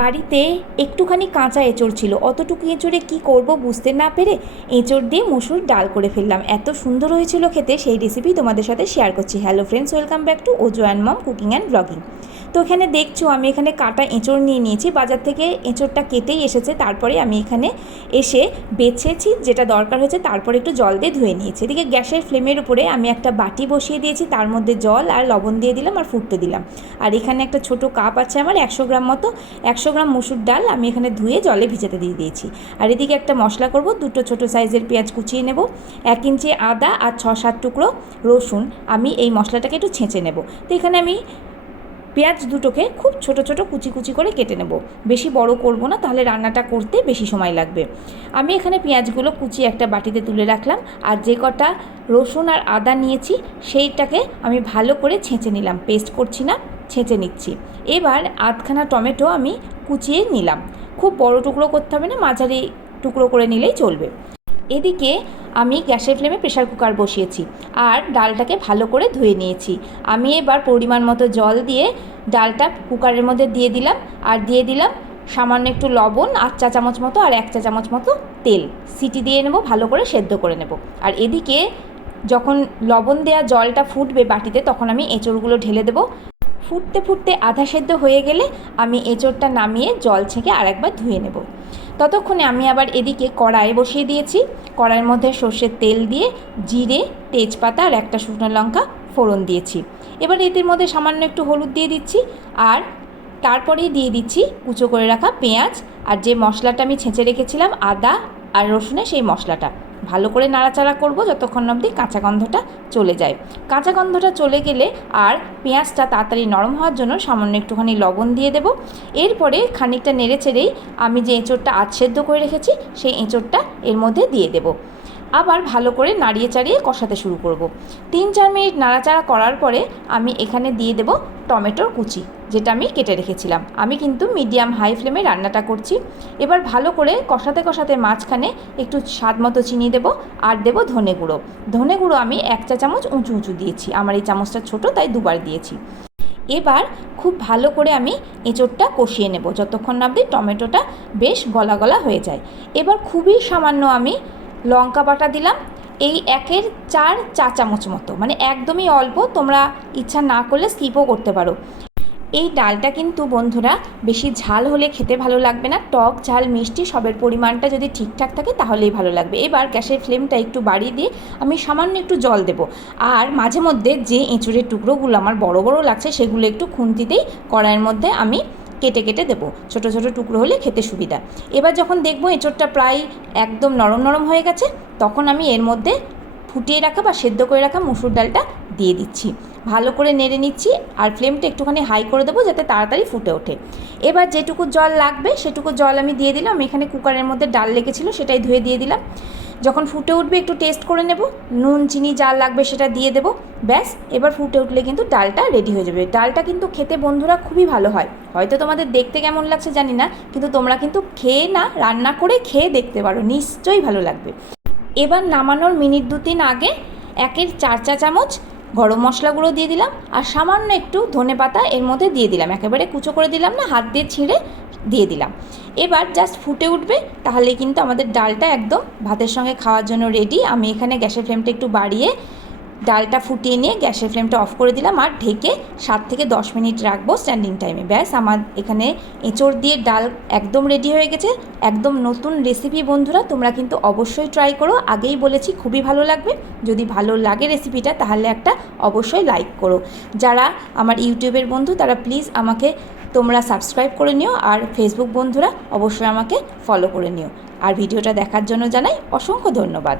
বাড়িতে একটুখানি কাঁচা এঁচড় ছিল। অতটুকু এঁচড়ে কি করব বুঝতে না পেরে এঁচড় দিয়ে মসুর ডাল করে ফেললাম। এত সুন্দর হয়েছিল খেতে, সেই রেসিপি তোমাদের সাথে শেয়ার করছি। Hello friends welcome back to Ojo and mom cooking and blogging তো এখানে দেখছ, আমি এখানে কাটা এঁচড় নিয়ে নিয়েছি। বাজার থেকে এঁচড়টা কেটেই এসেছে। তারপরে আমি এখানে এসে বেছেছি, যেটা দরকার হয়েছে, তারপরে একটু জল দিয়ে ধুয়ে নিয়েছি। এদিকে গ্যাসের ফ্লেমের উপরে আমি একটা বাটি বসিয়ে দিয়েছি। তার মধ্যে জল আর লবণ দিয়ে দিলাম আর ফুটতে দিলাম। আর এখানে একটা ছোট কাপ আছে আমার, একশো গ্রাম মতো। একশো গ্রাম মুসুর ডাল আমি এখানে ধুয়ে জলে ভিজাতে দিয়ে দিয়েছি। আর এদিকে একটা মশলা করব, দুটো ছোট সাইজের পেঁয়াজ কুচিয়ে নেব, এক ইঞ্চি আদা আর ছ সাত টুকরো রসুন। আমি এই মশলাটাকে একটু ছেঁচে নেব। তো এখানে আমি পেঁয়াজ দুটোকে খুব ছোট ছোট কুচি কুচি করে কেটে নেব। বেশি বড় করব না, তাহলে রান্নাটা করতে বেশি সময় লাগবে। আমি এখানে পেঁয়াজগুলো কুচিয়ে একটা বাটিতে তুলে রাখলাম আর যে কটা রসুন আর আদা নিয়েছি, সেইটাকে আমি ভালো করে ছেঁচে নিলাম। পেস্ট করছি না, ছেঁচে নিচ্ছি। এবার আধখানা টমেটো আমি কুচিয়ে নিলাম। খুব বড় টুকরো করতে হবে না, মাঝারি টুকরো করে নিলেই চলবে। এদিকে আমি গ্যাসের ফ্লেমে প্রেশার কুকার বসিয়েছি আর ডালটাকে ভালো করে ধুয়ে নিয়েছি। আমি এবার পরিমাণ মতো জল দিয়ে ডালটা কুকারের মধ্যে দিয়ে দিলাম আর দিয়ে দিলাম সামান্য একটু লবণ আট চা চামচ মতো আর এক চা চামচ মতো তেল। সিটি দিয়ে নেব, ভালো করে সেদ্ধ করে নেব। আর এদিকে যখন লবণ দেওয়া জলটা ফুটবে বাটিতে, তখন আমি এঁচড়গুলো ঢেলে দেবো। ফুটতে ফুটতে আধা সেদ্ধ হয়ে গেলে আমি এঁচড়টা নামিয়ে জল ছেঁকে আরেকবার ধুয়ে নেব। ততক্ষণে আমি আবার এদিকে কড়াই বসিয়ে দিয়েছি। কড়াইয়ের মধ্যে সর্ষের তেল দিয়ে জিরে, তেজপাতা আর একটা শুকনো লঙ্কা ফোড়ন দিয়েছি। এবার এদের মধ্যে সামান্য একটু হলুদ দিয়ে দিচ্ছি আর তারপরেই দিয়ে দিচ্ছি কুচো করে রাখা পেঁয়াজ। আর যে মশলাটা আমি ছেঁচে রেখেছিলাম আদা আর রসুনে সেই মশলাটা। ভালো করে নাড়াচাড়া করব যতক্ষণ অবধি কাঁচা গন্ধটা চলে যায়। কাঁচা গন্ধটা চলে গেলে আর পেঁয়াজটা তাড়াতাড়ি নরম হওয়ার জন্য সামান্য একটুখানি লবণ দিয়ে দেব। এরপরে খানিকটা নেড়ে চেড়েই আমি যে এঁচোড়টা আচ্ছেদ্য করে রেখেছি, সেই এঁচোড়টা এর মধ্যে দিয়ে দেবো। আবার ভালো করে নাড়িয়ে চাড়িয়ে কষাতে শুরু করব। তিন চার মিনিট নাড়াচাড়া করার পরে আমি এখানে দিয়ে দেব টমেটোর কুচি, যেটা আমি কেটে রেখেছিলাম। আমি কিন্তু মিডিয়াম হাই ফ্লেমে রান্নাটা করছি। এবার ভালো করে কষাতে কষাতে মাঝখানে একটু স্বাদ মতো চিনি দেবো আর দেবো ধনে গুঁড়ো। ধনে গুঁড়ো আমি এক চা চামচ উঁচু উঁচু দিয়েছি। আমার এই চামচটা ছোট, তাই দুবার দিয়েছি। এবার খুব ভালো করে আমি এঁচোড়টা কষিয়ে নেব। যতক্ষণ না অবধি টমেটোটা বেশ গলা গলা হয়ে যায়। এবার খুবই সামান্য আমি লঙ্কা বাটা দিলাম। এই একের চার চা চামচ মতো। মানে একদমই অল্প, তোমরা ইচ্ছা না করলে স্কিপও করতে পারো। এই ডালটা কিন্তু বন্ধুরা বেশি ঝাল হলে খেতে ভালো লাগবে না। টক, ঝাল, মিষ্টি সবের পরিমাণটা যদি ঠিকঠাক থাকে তাহলেই ভালো লাগবে। এবার গ্যাসের ফ্লেমটা একটু বাড়িয়ে দিয়ে আমি সামান্য একটু জল দেব। আর মাঝে মধ্যে যে এঁচুড়ের টুকরোগুলো আমার বড় বড় লাগছে সেগুলো একটু খুন্তিতেই কড়াইয়ের মধ্যে আমি কেটে কেটে দেবো। ছোটো ছোটো টুকরো হলে খেতে সুবিধা। এবার যখন দেখব এঁচোড়টা প্রায় একদম নরম নরম হয়ে গেছে, তখন আমি এর মধ্যে ফুটিয়ে রাখা বা সেদ্ধ করে রাখা মুসুর ডালটা দিয়ে দিচ্ছি। ভালো করে নেড়ে নিচ্ছি আর ফ্লেমটা একটুখানি হাই করে দেবো যাতে তাড়াতাড়ি ফুটে ওঠে। এবার যেটুকু জল লাগবে সেটুকু জল আমি দিয়ে দিলাম। এখানে কুকারের মধ্যে ডাল লেগেছিলো সেটাই ধুয়ে দিয়ে দিলাম। যখন ফুটে উঠবে, একটু টেস্ট করে নেব। নুন, চিনি যা লাগবে সেটা দিয়ে দেবো। ব্যাস, এবার ফুটে উঠলে কিন্তু ডালটা রেডি হয়ে যাবে। ডালটা কিন্তু খেতে বন্ধুরা খুবই ভালো হয়। হয়তো তোমাদের দেখতে কেমন লাগছে জানি না, কিন্তু তোমরা কিন্তু খেয়ে না, রান্না করে খেয়ে দেখতে পারো। নিশ্চয়ই ভালো লাগবে। এবার নামানোর মিনিট দু তিন আগে একের চার চা চামচ গরম মশলাগুলো দিয়ে দিলাম, আর সামান্য একটু ধনে পাতা এর মধ্যে দিয়ে দিলাম। একেবারে কুচো করে দিলাম না, হাত দিয়ে ছিঁড়ে দিয়ে দিলাম। এবার জাস্ট ফুটে উঠবে, তাহলে কিন্তু আমাদের ডালটা একদম ভাতের সঙ্গে খাওয়ার জন্য রেডি আমি এখানে গ্যাসের ফ্লেমটা একটু বাড়িয়ে ডালটা ফুটিয়ে নিয়ে গ্যাসের ফ্লেমটা অফ করে দিলাম আর ঢেকে সাত থেকে দশ মিনিট রাখব স্ট্যান্ডিং টাইমে ব্যাস, আমার এখানে এঁচড় দিয়ে ডাল একদম রেডি হয়ে গেছে। একদম নতুন রেসিপি বন্ধুরা, তোমরা কিন্তু অবশ্যই ট্রাই করো। আগেই বলেছি, খুবই ভালো লাগবে। যদি ভালো লাগে রেসিপিটা তাহলে একটা অবশ্যই লাইক করো। যারা আমার ইউটিউবের বন্ধু, তারা প্লিজ আমাকে তোমরা সাবস্ক্রাইব করে নিও আর ফেসবুক বন্ধুরা, অবশ্যই আমাকে ফলো করে নিও। আর ভিডিওটা দেখার জন্য জানাই অসংখ্য ধন্যবাদ।